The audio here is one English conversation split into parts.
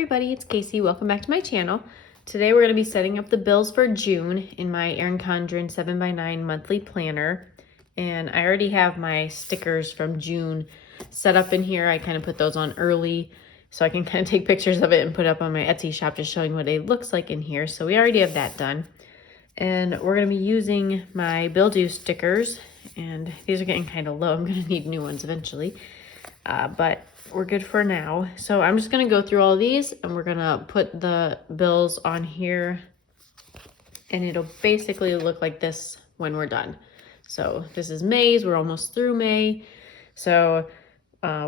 everybody, it's Kaycee. Welcome back to my channel. Today we're going to be setting up the bills for June in my Erin Condren 7x9 monthly planner. And I already have my stickers from June set up in here. I kind of put those on early so I can kind of take pictures of it and put up on my Etsy shop just showing what it looks like in here. So we already have that done. And we're going to be using my bill due stickers. And these are getting kind of low. I'm going to need new ones eventually. But we're good for now. So I'm just going to go through all these and we're going to put the bills on here. And it'll basically look like this when we're done. So this is May's. We're almost through May. So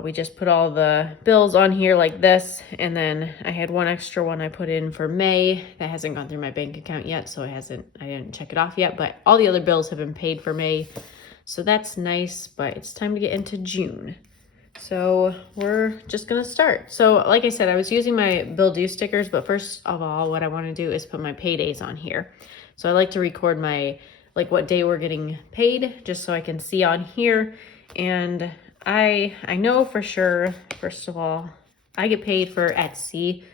we just put all the bills on here like this. And then I had one extra one I put in for May. That hasn't gone through my bank account yet. So I didn't check it off yet. But all the other bills have been paid for May. So that's nice. But it's time to get into June. So we're just gonna start. So like I said, I was using my bill due stickers, but first of all, what I want to do is put my paydays on here. So I like to record my, what day we're getting paid, just so I can see on here. And I know for sure, first of all, I get paid for Etsy,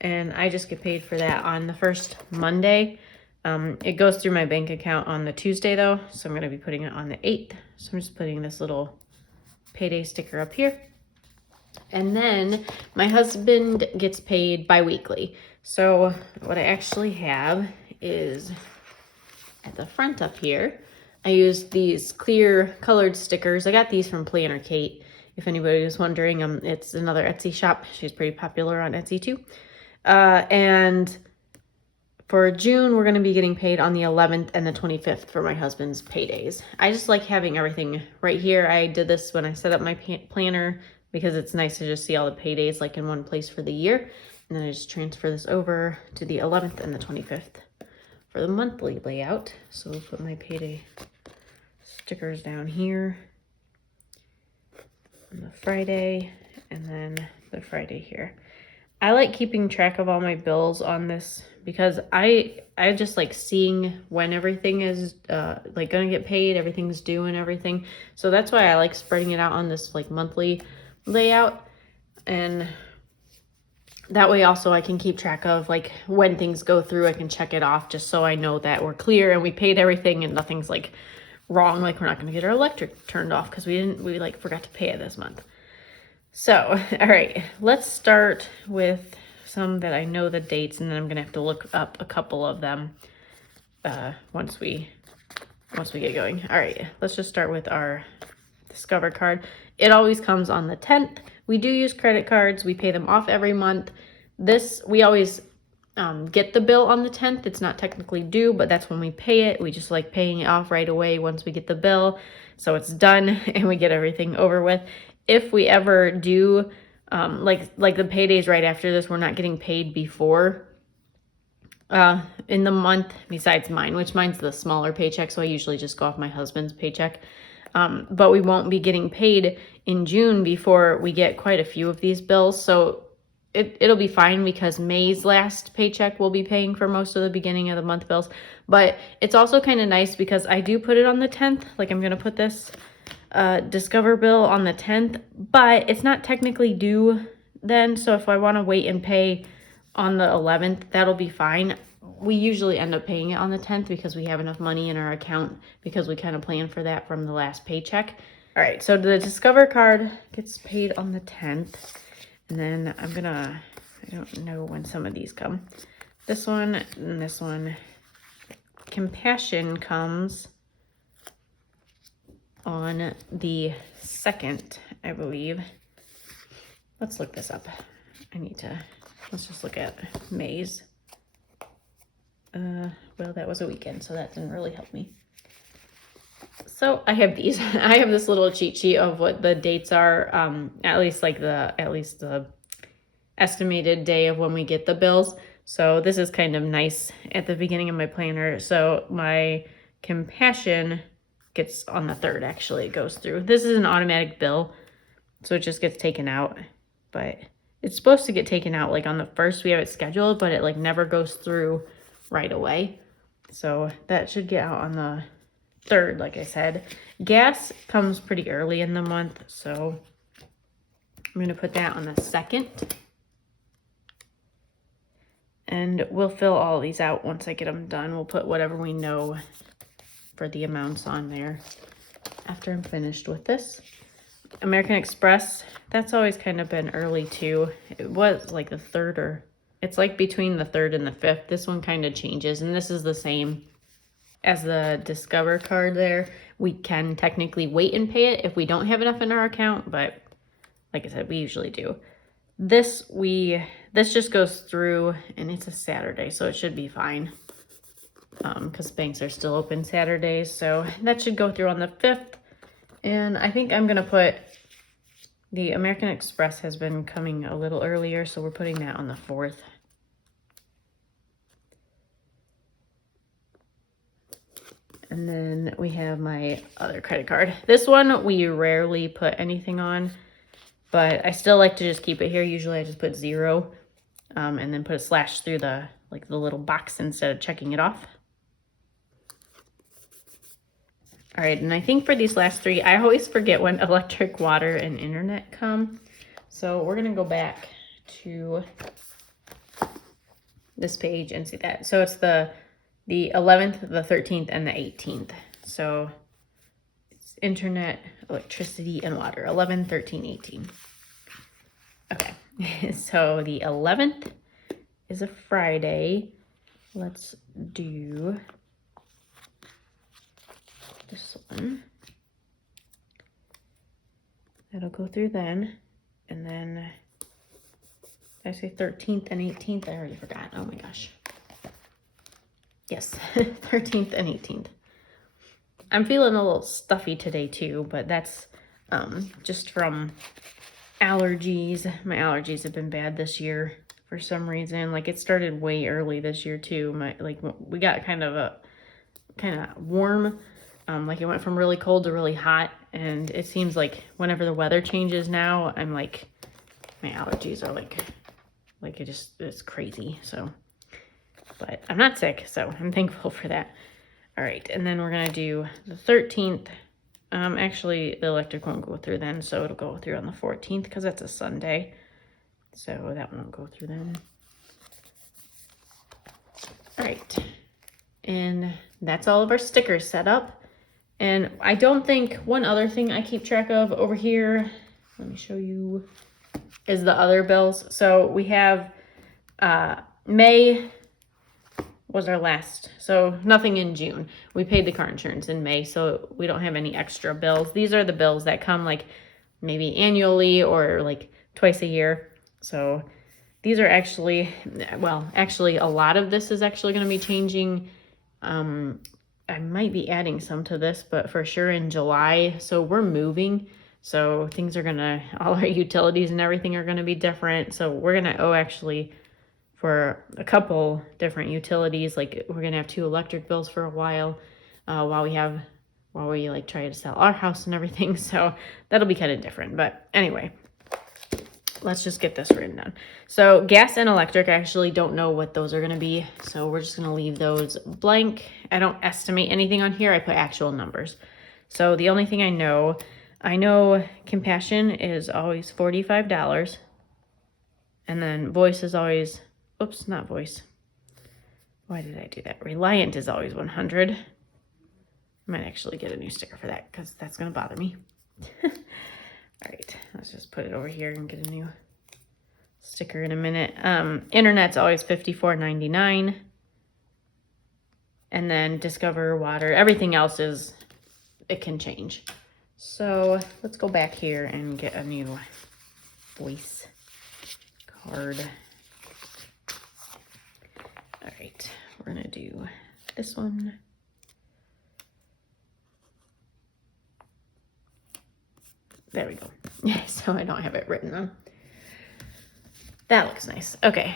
and I just get paid for that on the first Monday. It goes through my bank account on the Tuesday though, so I'm gonna be putting it on the 8th. So I'm just putting this little payday sticker up here. And then my husband gets paid bi-weekly. So what I actually have is at the front up here, I use these clear colored stickers. I got these from Planner Kate. If anybody was wondering, it's another Etsy shop. She's pretty popular on Etsy too. And for June, we're going to be getting paid on the 11th and the 25th for my husband's paydays. I just like having everything right here. I did this when I set up my planner because it's nice to just see all the paydays like in one place for the year. And then I just transfer this over to the 11th and the 25th for the monthly layout. So we'll put my payday stickers down here on the Friday and then the Friday here. I like keeping track of all my bills on this because I just like seeing when everything is gonna get paid, everything's due and everything. So that's why I like spreading it out on this monthly layout. And that way also I can keep track of when things go through, I can check it off just so I know that we're clear and we paid everything and nothing's wrong. We're not gonna get our electric turned off because we forgot to pay it this month. So, all right, let's start with some that I know the dates, and then I'm gonna have to look up a couple of them once we get going. All right, let's just start with our Discover card. It always comes on the 10th. We do use credit cards. We pay them off every month. We always get the bill on the 10th. It's not technically due, but that's when we pay it. We just like paying it off right away once we get the bill. So it's done and we get everything over with. If we ever do, like the paydays right after this, we're not getting paid before in the month, besides mine, which mine's the smaller paycheck, so I usually just go off my husband's paycheck. But we won't be getting paid in June before we get quite a few of these bills, so it'll be fine because May's last paycheck will be paying for most of the beginning of the month bills. But it's also kind of nice because I do put it on the 10th, I'm gonna put this Discover bill on the 10th, but it's not technically due then. So if I want to wait and pay on the 11th, that'll be fine. We usually end up paying it on the 10th because we have enough money in our account because we kind of plan for that from the last paycheck. All right, so the Discover card gets paid on the 10th. And then I don't know when some of these come. This one and this one. Compassion comes on the 2nd, I believe. Let's look this up. Let's just look at May's. Well, that was a weekend, so that didn't really help me. So I have these. I have this little cheat sheet of what the dates are, at least the estimated day of when we get the bills. So this is kind of nice at the beginning of my planner. So my Compassion gets on the 3rd, actually. It goes through. This is an automatic bill, so it just gets taken out. But it's supposed to get taken out on the 1st. We have it scheduled, but it never goes through right away. So that should get out on the 3rd, like I said. Gas comes pretty early in the month, so I'm going to put that on the 2nd. And we'll fill all these out once I get them done. We'll put whatever we know for the amounts on there after I'm finished with this. American Express, that's always kind of been early too. It was like the 3rd, or it's like between the 3rd and the 5th. This one kind of changes, and this is the same as the Discover card there. We can technically wait and pay it if we don't have enough in our account, but like I said, we usually do. This just goes through, and it's a Saturday, so it should be fine. Because banks are still open Saturdays, so that should go through on the 5th. And I think I'm gonna put the American Express has been coming a little earlier, so we're putting that on the 4th. And then we have my other credit card. This one we rarely put anything on, but I still like to just keep it here. Usually I just put 0 and then put a slash through the little box instead of checking it off. All right, and I think for these last 3, I always forget when electric, water, and internet come. So we're gonna go back to this page and see that. So it's the 11th, the 13th, and the 18th. So it's internet, electricity, and water, 11, 13, 18. Okay, so the 11th is a Friday. Let's do this one. That'll go through then. And then, did I say 13th and 18th? I already forgot. Oh my gosh. Yes, 13th and 18th. I'm feeling a little stuffy today too, but that's just from allergies. My allergies have been bad this year for some reason. Like it started way early this year too. We got kind of warm. Like it went from really cold to really hot, and it seems like whenever the weather changes now, I'm like, my allergies are like it's crazy. So, but I'm not sick, so I'm thankful for that. All right, and then we're gonna do the 13th. Actually, the electric won't go through then, so it'll go through on the 14th because that's a Sunday. So that one won't go through then. All right, and that's all of our stickers set up. And I don't think, one other thing I keep track of over here, let me show you, is the other bills. So we have May was our last, so nothing in June. We paid the car insurance in May, so we don't have any extra bills. These are the bills that come like maybe annually or like twice a year. So these are actually, well, actually a lot of this is actually going to be changing. I might be adding some to this, but for sure in July. So we're moving. So things are all our utilities and everything are gonna be different. So we're gonna owe actually for a couple different utilities. Like we're gonna have 2 electric bills for a while, while we like try to sell our house and everything. So that'll be kind of different. But anyway, let's just get this written down. So gas and electric, I actually don't know what those are going to be. So we're just going to leave those blank. I don't estimate anything on here. I put actual numbers. So the only thing I know Compassion is always $45. And then Voice is always, oops, not Voice. Why did I do that? Reliant is always 100. I might actually get a new sticker for that because that's going to bother me. All right, let's just put it over here and get a new sticker in a minute. Internet's always $54.99. And then Discover, water, everything else it can change. So let's go back here and get a new Voice card. All right, we're gonna do this one. There we go. So I don't have it written on. That looks nice. Okay.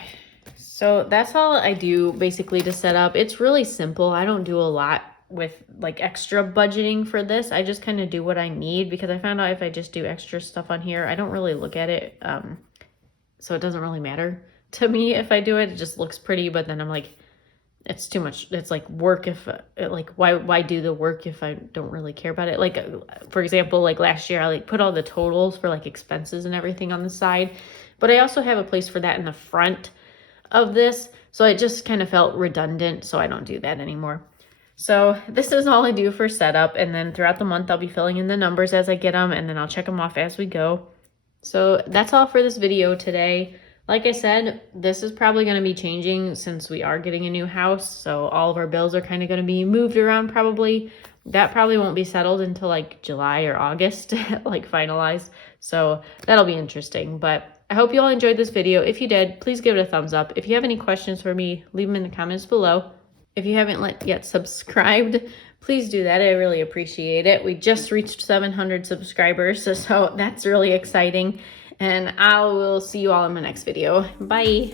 So that's all I do basically to set up. It's really simple. I don't do a lot with like extra budgeting for this. I just kind of do what I need because I found out if I just do extra stuff on here, I don't really look at it. So it doesn't really matter to me if I do it. It just looks pretty, but then I'm like, it's too much. It's like work why do the work if I don't really care about it? Like, for example, like last year, I like put all the totals for like expenses and everything on the side, but I also have a place for that in the front. of this. So it just kind of felt redundant, so I don't do that anymore. So this is all I do for setup, and then throughout the month I'll be filling in the numbers as I get them, and then I'll check them off as we go. So that's all for this video today. Like I said, this is probably going to be changing since we are getting a new house. So all of our bills are kind of going to be moved around probably. That probably won't be settled until like July or August, like finalized. So that'll be interesting. But I hope you all enjoyed this video. If you did, please give it a thumbs up. If you have any questions for me, leave them in the comments below. If you haven't yet subscribed, please do that. I really appreciate it. We just reached 700 subscribers, so that's really exciting. And I will see you all in my next video. Bye.